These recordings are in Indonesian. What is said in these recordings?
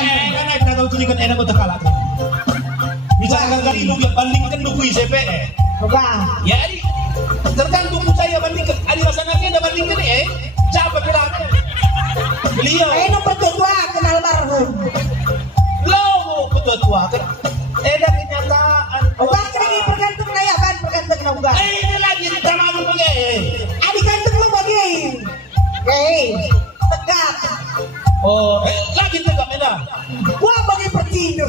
Karena kita tahu tulikan enak kota kalah. Bisa kali lu bandingkan duku ICP. Coba. Ya, tergantung saya bandingkan. Ada rasanya ada bandingkan siapa bilangnya? Beliau. Nomor tua kenal marhum. Lo ketua kan. Ada kenyataan. Udah lagi bergantung kayak ban bergantung na uga. Ini lagi kita mau pakai. Adi gantung mo bagi. Tegak. Oh, lagi tegak ena. Gua bagi percindo.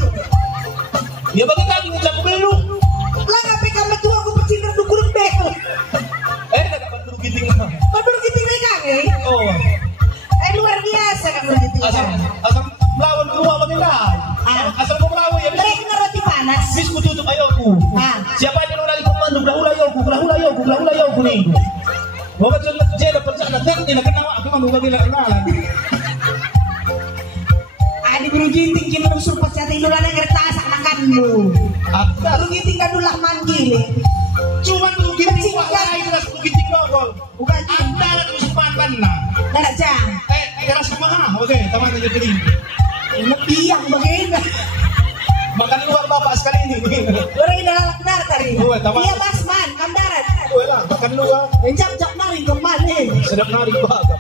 Ya bagi lagi ngucap belum. Lah ngapain kamu tua aku percindo dukurun beko. Dapat dulu giting. Padahal giting regang Oh. Luar biasa kamu giting. Asam melawan keluar bagi lah. Asam mau melawan ya. Mereka roti panas. Bis ku tutup ayoku. Siapa yang lagi komando belah ayoku nih. Bawa jelas jeda percaya nanti nak kenal aku mau bagi lah kenalan. Adi guru giting kini usul percaya ilulan yang kertas makan lu. Guru giting kan ulah manggil. Cuma guru giting lain keras guru giting nongol. Bukan Anda nak usupan mana? Nak jang. Keras kumaha. Oke, taman aja pilih. Ini biang bagaimana? Makan luar bapak sekali ini. Orang ini lalak benar tadi. Iya Basman, Kandaran. Lah, makan luar. Cap naring kemana? Sedap narik banget.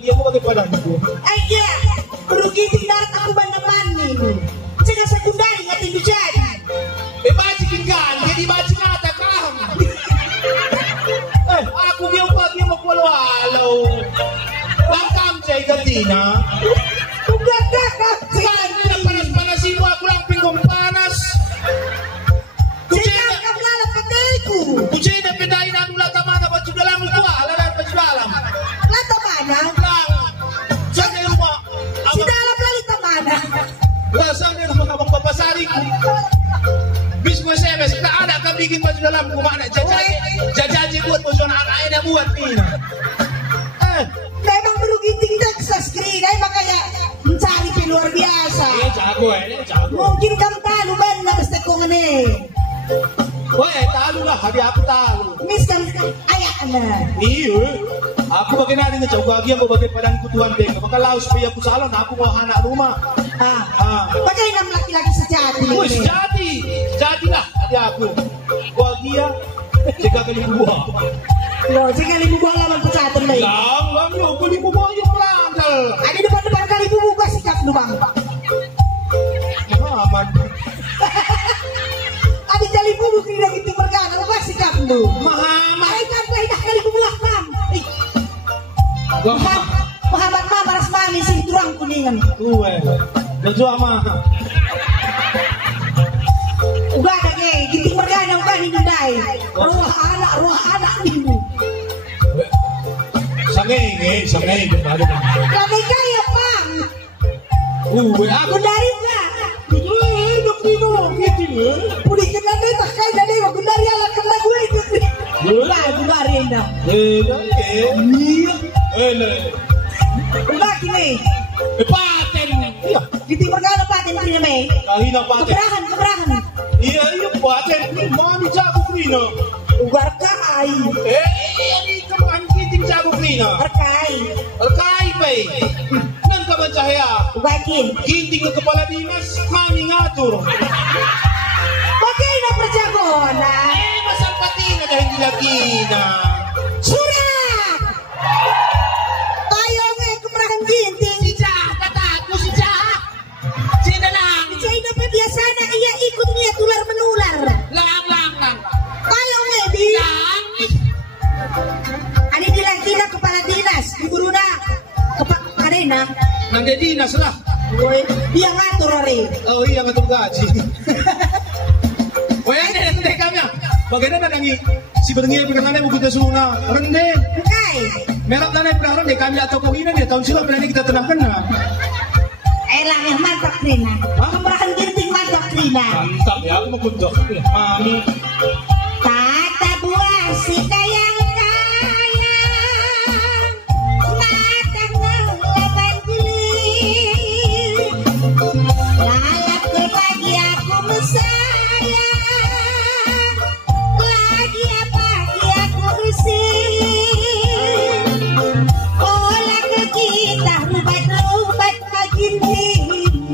Dia mau pakai padang itu. Iya, kudu giting darat aku banyak mani. Cegah sekundari ngatin jadi. Bajikin kan, jadi bajik ngata kam. Aku dia mau walau. Langkam saya gantina. Udah kakak. Sekarang panas-panasin aku lang pinggong panas. Jangan kamu lalap petaiku. Kucing pindahin anu lata mana baju dalam gua, lalat baju dalam. Lata mana? Lang. Sana rumah. Si dalam lalita mana? Lah sana rumah abang bapak Sari. Bis gue SMS, tak ada kan bikin baju dalam gua mana jajaji buat bosona anak-anak buat nih. Memang perlu giting Texas kiri, makanya mencari luar biasa. Iya jago jago. Mungkin kamu tahu mana bestekong ini. Woi, tahu lah, hadi aku tahu. Miskan ayahnya. Iya, aku bagaimana dengan jauh lagi aku bagai padang kutuan deh. Maka laus supaya aku salon, aku mau anak rumah. Bagaimana laki-laki sejati? Wih, jadilah hadi aku. Gua dia, jika kali buah. Loh, jika libu buah lawan pecatan lagi. Lang, yuk, kali buah yuk pelandal. Ada depan kali bubu gua sikap lu bang. Aman. Ada jali bubu tidak gitu bergana, gua sikap lu. Muhammad. Dah kali bubu akam. Muhammad mah maras mami sih turang kuningan. Baju ama. Udah ada gitu bergana udah hindai. Ruah anak ini. Sangai kembali. Kami kaya bang. Aku dari enggak. Dok dino gitu. Udah kena deh tak kaya jadi aku dari alat kena gue itu. Lah aku dari enggak. Udah gini. Paten. Iya. Gitu bergana paten ini me. Kahina paten. Kebrahan. Iya paten. Mau dijago krino. Ugar kai. Ini kapan kiting jago krino. Arkai bay. Nan ka ba cahaya? Ugakin. Ginting ke kepala dinas, kami ngatur. Bagaimana perjagoan? Masal patina dahil dilagina. Surat. Tayo nga kumarahan ginting. Si Jah. Sino lang? Siya dapat biasa na iya ikut niya tular menular. Lang. Tayo nga di. Ani dilang kepala dinas, guru na. Karena Nang dinas lah. dia ngatur hari. Oh iya ngatur gaji. Wah ini kami ya. Bagaimana nangi si berengnya pegangannya buku tasuna rende. Bukai. Merah tanah pelajaran deh kami atau kau ini tahun silam berani kita tenangkan na. Elang yang mantap Trina. Kemerahan ginting mantap Trina. Mantap ya aku mau kunjung. Mami. Kata buah si kayang kaya. Matang ngelaban kulit. Lalap ke pagi aku mesayang. Lagi pagi aku usir. Olah ke kita rubat makin tinggi.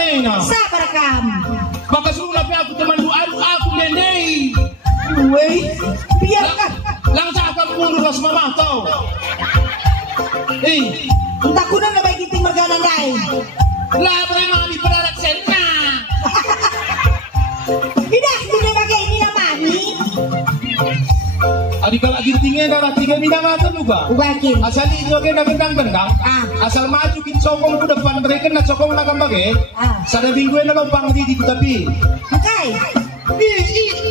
nena. Sabar kam. Baka sulap aku teman aku nenei. Weh, biarkan. Langsung akan mundur las mama tau. Entah kuna na baik iting mergana dai. Lah mami perarak sena. Tidak, sudah pakai ini na mami. Adik kalau gintingnya darah 3 bidang atau lupa. Ubakin. Asal itu aja nak gendang-gendang. Asal maju kin sokong ku depan mereka nak sokong nak kembali. Sada minggu na lompang di tapi. Makai.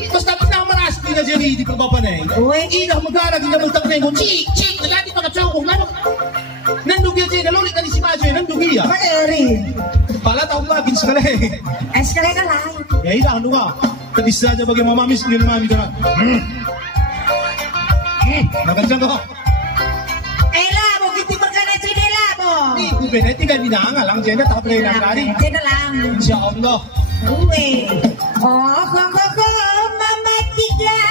Terus tak pernah meras tidak jadi di perbapan ini. Dah megara tidak meltak nengok. Cik, nanti pakai sokong lalu. Nandugi aja, lalu ikan isi maju nandugi ya. Mayari. Pala tahu lagi sekali. Sekali kan lah. Ya iya anu kau. Bisa aja bagi mama mis dengan mami kan. Nakancang kau. Lah, mau kita berkana cina lah, bo. Ibu benar tiga bidang lang jenda tak boleh nak hari. Cina lang. Insya Allah. Uwe. Oh, mama tiga.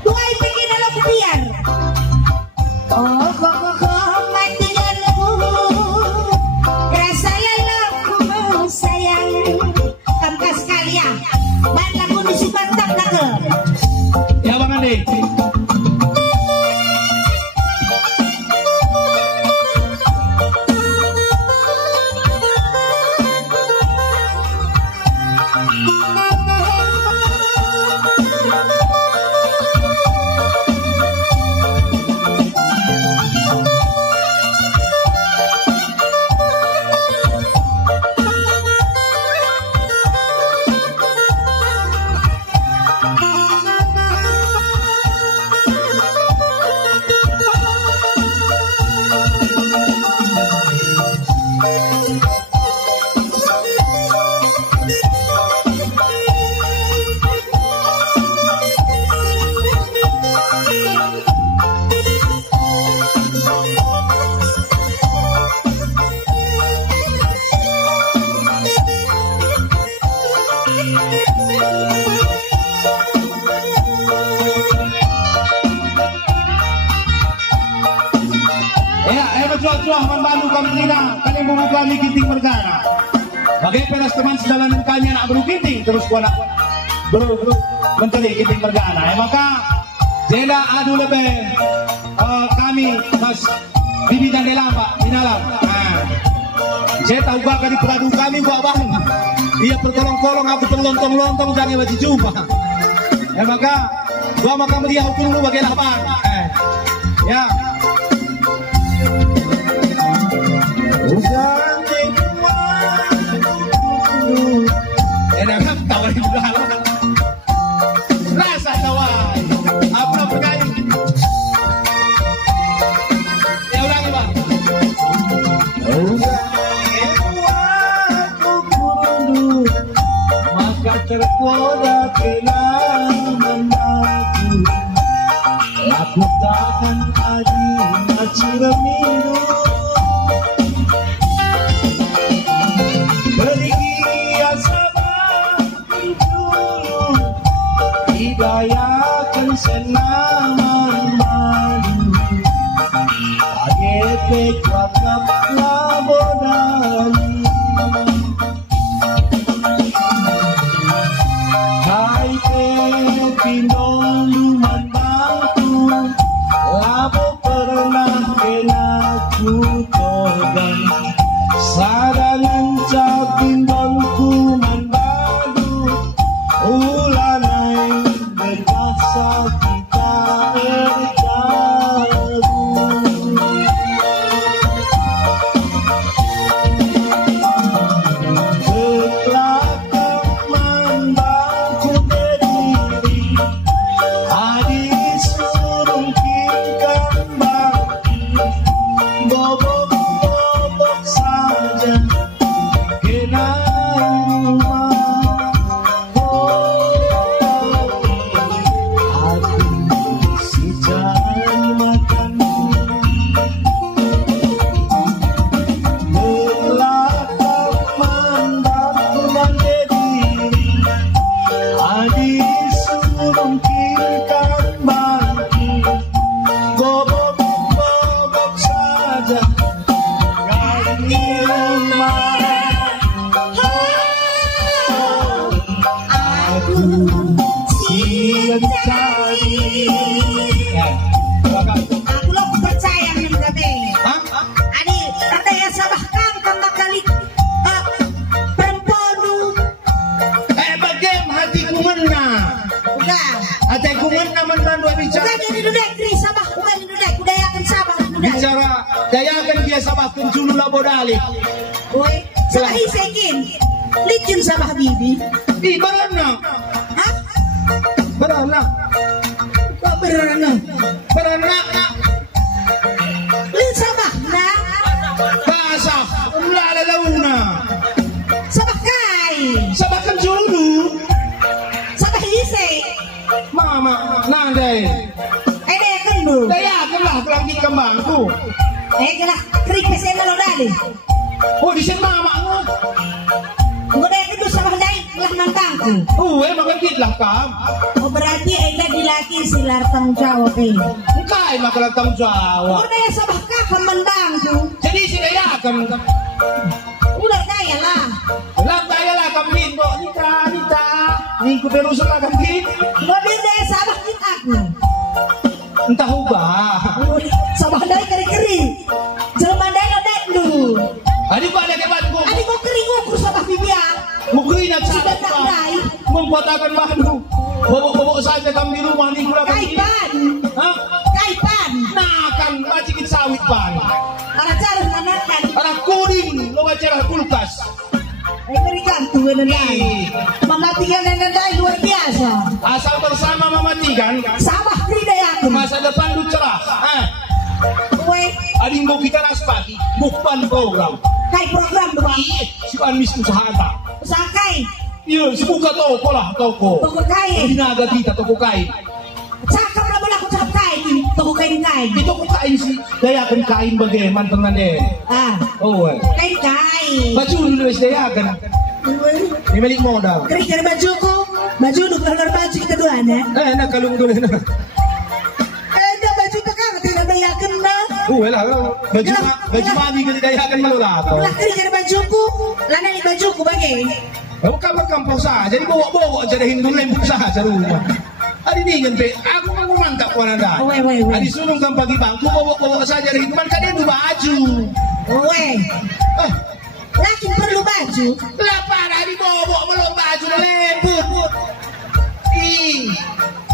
Tuai pergi dalam biar. Oh, matianku, rasa lelahku sayang. Tampak sekalian, bandaku disubantang naga. Ya bang Andi. Cuah membantu kami Nina, kalian membuka ginting mergana. Bagai peras teman sedalanan kanya nak beru ginting terus gua nak beru mencari ginting mergana. Maka jeda adu lebih kami mas bibi dan delamba di dalam. Saya tahu gua kali peradu kami gua bahan. Ia pertolong-tolong aku terlontong-lontong jangan baju jumpa. Maka gua melihat hukum lu bagai lapar. Ya. Enak tawar di dalam. Rasa tawar. Apa percaya? Ya ulangi Pak. Maka tergoda kenangan aku. Aku takkan adi macam minum. Hidayakan senaman malu Agete kwakap labodali Hai ke pinong luman bangku Labo pernah kenaku Aku mencari. Aku lo percaya nih gabe. Adi, kata ya sabah kang kembali perempuan. Bagem hati kumena. Udah. Hati kumena menandu bicara. Udah jadi dudek kri sabah udah dudek udah yakin sabah udah. Bicara dayakan dia sabah kunjulu labodali. Woi, sabah isekin. Licin sabah bibi. Di barana. Hah? Barana. Kok berana? Barana. Lin sabah na. Basa. Umlala launa. Sabah kai. Sabah kunjulu. Sabah ise. Mama, nandai. Ede kendu. Dayakan lah kelangit kembangku. Gelah kri pesena lo dali. Oh, di sini mama ngo. Udah itu sabah dai lah mantangku. Emang kagit lah kam. Oh berarti Ega dilaki silar tanggung jawab Engkai makalah tanggung jawab. Udah ya sabah kah kemandangku. Jadi si dayakan. Udah kaya lah. Lantaya lah kambing kok. Nita. Ningku terus lah kambing. Mobil daya sabah kita aku. Entah ubah. Sabah dai keri-keri. Jelman dai lo dendu. Adik kok ada kebatku. Adik kok kering ukur sabah bibia. Mukri na Sudah cakap tak pa. dai. Membuatakan bahanku. Bobok-bobok saja kami di rumah ni kula kambing. Kaipan. Hah? Kaipan. Nah kan macikit sawit pan. Para cara nanakan. Anak kuning lo baca kulkas. Berikan tuh nandai. Mematikan nandai luar biasa. Asal bersama mematikan. Sabah kri dai aku. Masa depan lu cerah. Woi, Ading mau kita naspati. Bukan program. kai program doang. Si Anmis usahata. Usaha kai. Iya, si buka toko lah toko. Toko kain. Dinaga kita toko kain. Cakap lah bola aku cakap kain. Toko kain. Di toko kain si dayakan kain bagaimana mantan nade. Ah, Oh, kain. baju dulu wis dayakan. Ini milik modal. Kira-kira bajuku. Baju dulu keluar baju kita dua ya. Nak kalung dulu na. Ada baju kakak tidak bayakan na. Lah, baju mami ka dayakan malulato. Lah kira-kira bajuku. Lana ni bajuku bagi. Kampung saja, jadi bawa-bawa aja dah Hindu lembut saja rumah. Adi dingin pe, aku kan mantap ko nanda. Weh. Adi sunung kan pagi bangku bawa-bawa saja dah Hindu man kan itu baju. Weh. Laki perlu baju. Lapan adi bawa-bawa melong baju dah lembut.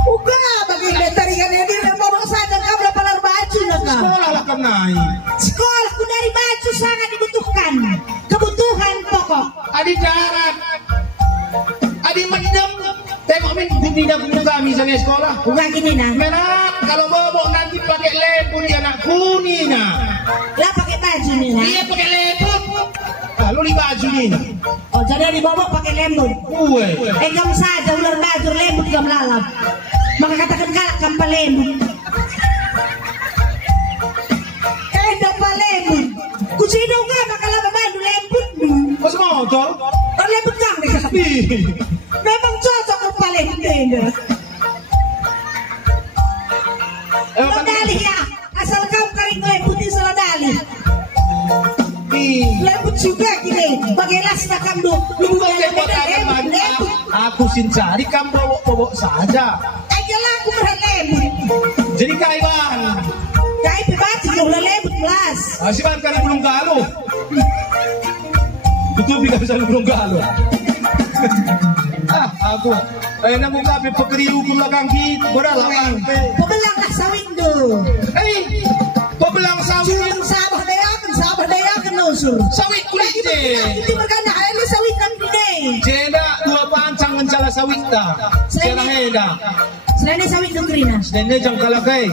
Bukan apa kita tarikan ini bawa saja kamu lapalar baju nak. Sekolah lah kam naik. Sekolahku dari baju sangat dibutuhkan. Kebutuhan pokok. Adi darat. Adi mendem. Tengok min bidang kami sana sekolah. Bukan gini nah. Merah kalau bawa nanti pakai lembut dia nak kuning nah. Lah pakai baju nih nah. Dia pakai lembut. Lalu di baju ni. Oh jadi dibawa pakai lembut. Kamu saja ular baju lembut kamu lalap. Maka katakan galak kamu lembut. Dapat lembut. Kucino ka bakal baju lembut. Mas motor? Orang lembut kang deh. Memang cocok ke lembut ini. Lodali ya. Asal kamu kering lembutin selodali. Lembut juga gini. Bagai las nak kamu. Aku sincari kamu bawa saja. Ayolah aku berat lembut. Jadi kaiban. Kai pibati yung lembut plus. Si man ka belum galo. Betul bisa bisa belum galo. Aku. Na mo kape pagkriyo ko lang kit. Wala lang. Pabelang lah sa window. Pabelang sawit. Sabah dayakan nusul. Sawit kulit Hindi magana ay sawit ng dinay. Jeda dua pancang mencala sawit ta. Sela heda. Selain sawit ng grina. Dene jang kalakay.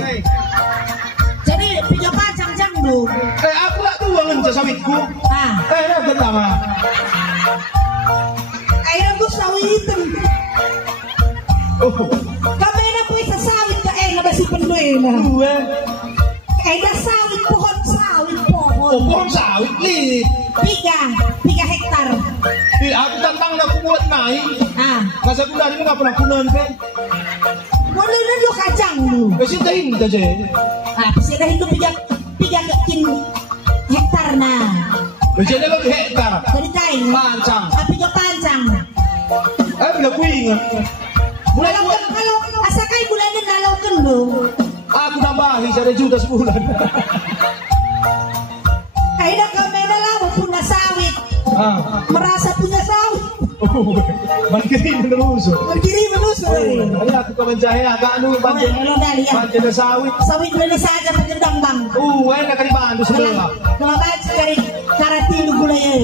Jadi tiga pacang jang do. Aku lah dua ngencala sawitku. Na pertama. Ay nang sawitan. Kamay na po sa sawit ka nabasi pandoy na. Ay sawit pohon. Pohon sawit ni. 3 hektar. Aku tantang na kumuat naik. Masa ko dali mo nga pala kunan pe. Wala na lo kajang lo. Kasi dahin ka je. Pisidahin lo 3 hektar na. Bisa jalan hektar. Ceritain. Pancang. Api ka pancang. Ay, pinakuingan. Mulai Kalau buat. kalau asa kay bulan na nalaw kan lo. Aku nambahi sa juta sebulan. Ay na kami nalaw punya sawit. Merasa punya sawit. Magkirin na luso. Magkiri manuso eh. Ay, ako ka man dyan. Ano yung bandyan? Ano dali yan? Bandyan na sawit. Sawit mo na saja pagandang bang. Ay, nakaribaan doon sa mga. Namabad sa karatino gulay eh.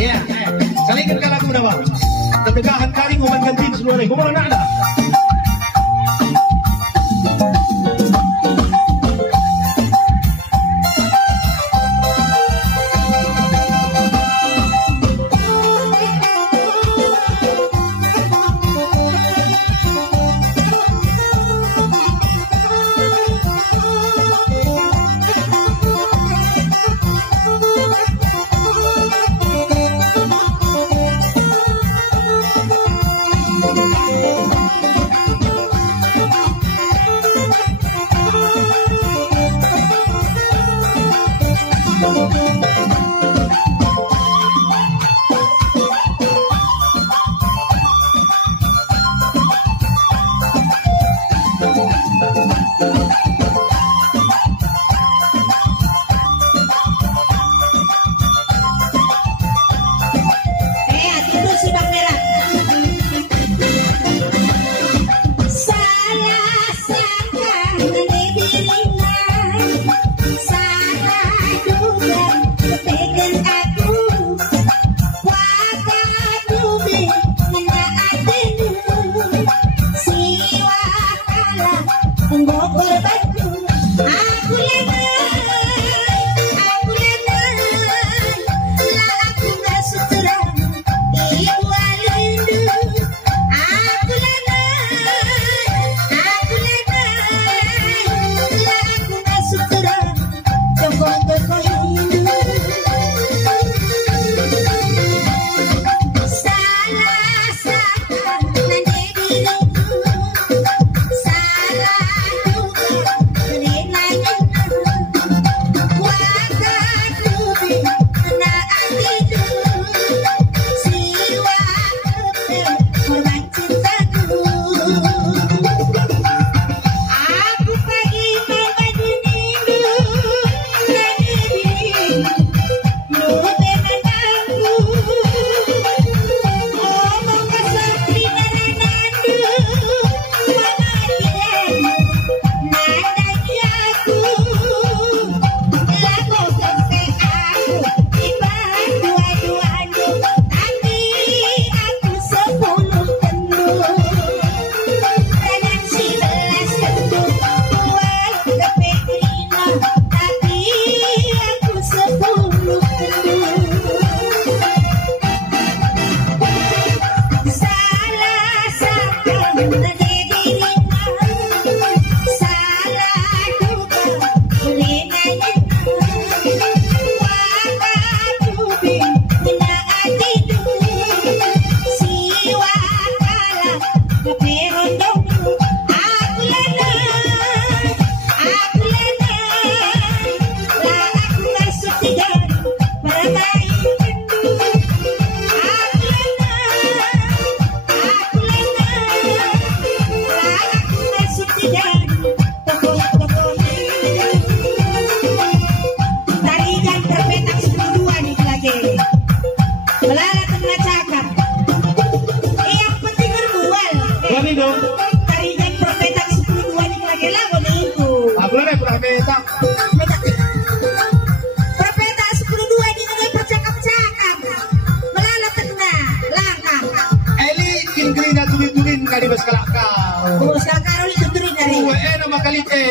Yeah, salingan ka lagu na ba? Tatagahan ka rin uman gantin sa luwalay. Kumano na na? Thank you.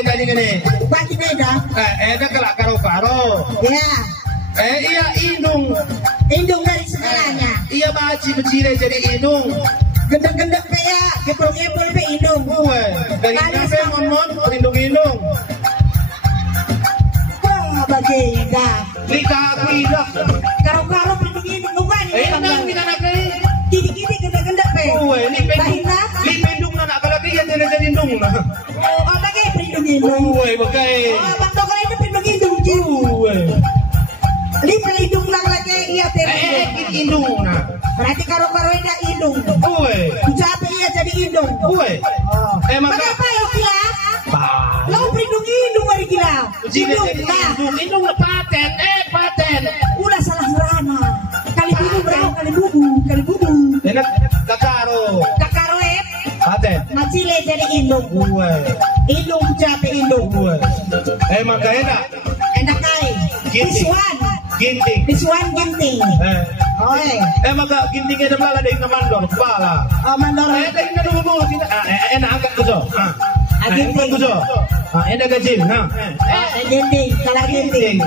tadi gini. Bagi beda. Ada kelak karo-karo. Ya. Iya indung. Indung dari segalanya. Iya baci becire jadi indung. Gendeng-gendeng pe ya, kepul-kepul pe indung. Uwe, dari kafe mon indung-indung. Oh, bagenda. Lika aku idak. Karo-karo pelindung indung bukan ini. Nang minanakay. Kini-kini gendeng-gendeng pe. Uwe, li Bahina. pendung na nakalaki yan din jadi indung na. Oh, bagay pelindung indung. Uwe, bagay. Oh, bakto ko rin pelindung indung. Uwe. Li pelindung lang lagi iya te. Indung na. Berarti karo-karo ini indung. Uwe. Ucape iya jadi indung. Uwe. Maka. Maka ya kila? Bah. Lau pelindung indung hari kila. Jine Indung jadi lah. indung na paten. Paten. Udah salah merana. Kali bubu berapa kali bubu. Enak kakaro. Kakaro Paten. Macile jadi indung. Uwe. Indung ucape indung. Uwe. Maka enak. Enak kali. Bisuan. Ginting. Bisuan ginting. Oe. Maka gintingnya ada melala dari mandor kepala. Oh mandor. Dari na dulu enak angkat kuzo. Ginting. Kuzo. Enak gajil. Ginting. Kalau ginting.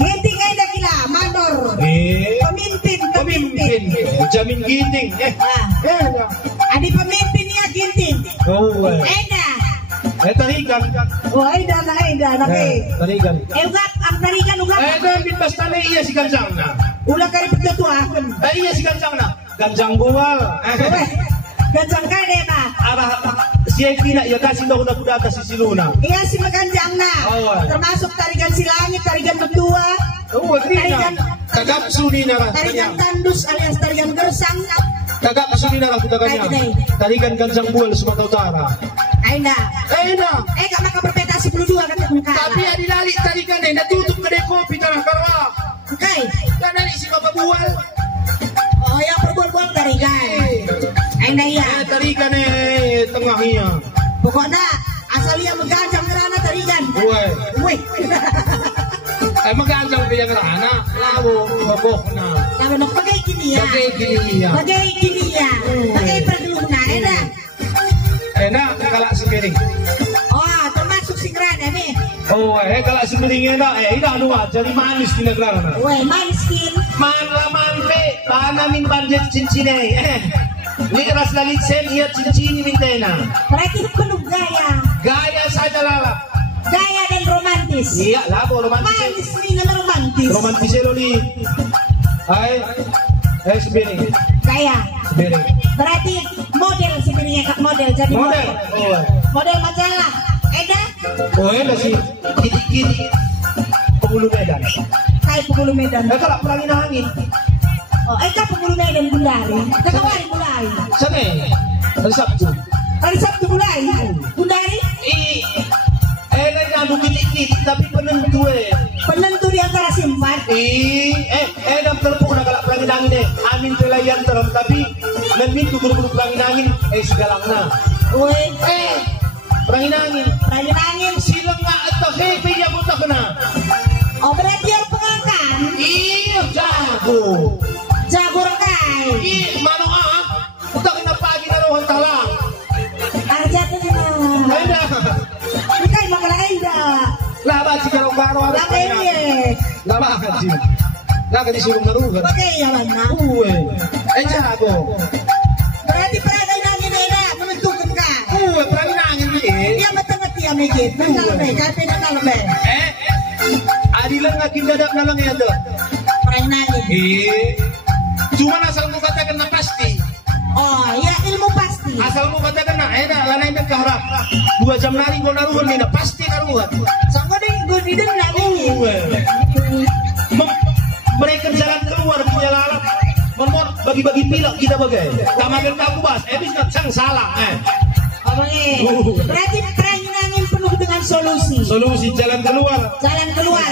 Ginting ada kila. Mandor. Pemimpin. Jamin ginting. Adi pemimpin ya ginting. Oh. Enak. Tarikan. Oh, edan. Tarikan. Ugap, ang tarikan ugap. Dan bintas tanah iya si ganjang na. Ulah kari pagkatuakan. Iya si ganjang na. Ganjang buwal. Ganjang ka, ba? Siya tidak ya kasih kuda-kuda kasih si Luna. Iya si maganjang na. Termasuk tarikan si langit, tarikan berdua. Tarikan. Tagap suni na. Tarikan tandus alias tarikan gersang. Tagap suni na kuda kanya. Tarikan ganjang buwal Sumatera Utara. Aina. Gak maka berpetasi 22 kata muka. Tapi ada lali tarikan natutup kedai kopi tanah karwa. Okay. Kan dari si bapak bual. Oh yang berbual-bual tarikan. Aina iya. Tarikan tengahnya. Pokoknya asal ia mengganjang kerana tarikan. Wih. Mengganjang dia kerana. Lalu babokna. Lalu nak pakai gini ya. Pakai gini ya. Pakai pergeluna. Enak kalau sepiring. Oh, termasuk si kerana nih. Oh, kalau sepiring enak, enak dua, jadi manis di negara. Weh, manis kin. Man pe, tanamin banjir cincin Ni ras lalit sen iya cincin mintena. Berarti penuh gaya. Gaya saja lala. Gaya dan romantis. Iya, lah romantis. Manis nih nama romantis. Romantis loli. Sepiring. Gaya. Sepiring. Berarti model sebenarnya kak model jadi model. Model majalah. Eda sih. Kiri Penghulu Medan. Kayak Penghulu Medan. Kalau perangin angin. Oh, Penghulu Medan Bundari. Kekawari mulai. Sana. Hari Sabtu mulai. Bundari? Nang dikit-dikit tapi penentu Penentu di antara simpan. Dam terpuk na kalau perangin angin Amin pelayan terus tapi nanti guru-guru perangin angin segalang na. Weh. Perangin angin. Silang nggak atau hepe ya buta kena. Oh berarti yang pengangkan. Iya jago. Jago rekai. Mana buta kena pagi naruhan talang. Arjat na. Ada. Rekai makala ida. Laba si karo-karo. Laba sih. Laba disuruh naruhan. Pakai yalan na. Jago. Berarti perangin angin eda menentukan ka. Perangin angin Dia matang-matang ya mikir. Nangalme, kape nangalme. Adilan ngakin dadap na lang yan doon. Perangin angin. Cuma asal mo katakan na pasti. Oh, ya ilmu pasti. Asal mo katakan na, lanay nagkaharap. 2 jam narin ko naruhan nila, pasti naruhan. Sangka deh, gue di dan lagi. Mereka jalan keluar punya lalap. Bagi-bagi pilak kita bagai. Tamakan kamu bahas, bis sang salah. Berarti perangin angin penuh dengan solusi. Solusi jalan keluar. Jalan keluar.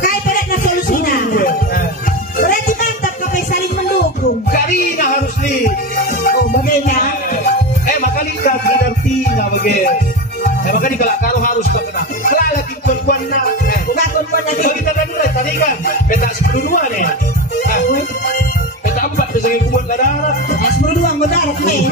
Kayak pedak solusinya. Berarti mantap kapai saling mendukung. Karina harus nih. Oh, bagaimana? Makanya ngerti nggak bagai. Makanya kalau karo harus tak kena. Kelala kuan na. Bukan kuan lagi. Bagi kita tadi kan peta 10-2 nih. Peta 4 bisa kuat ke darat. 10-2 ke darat nih.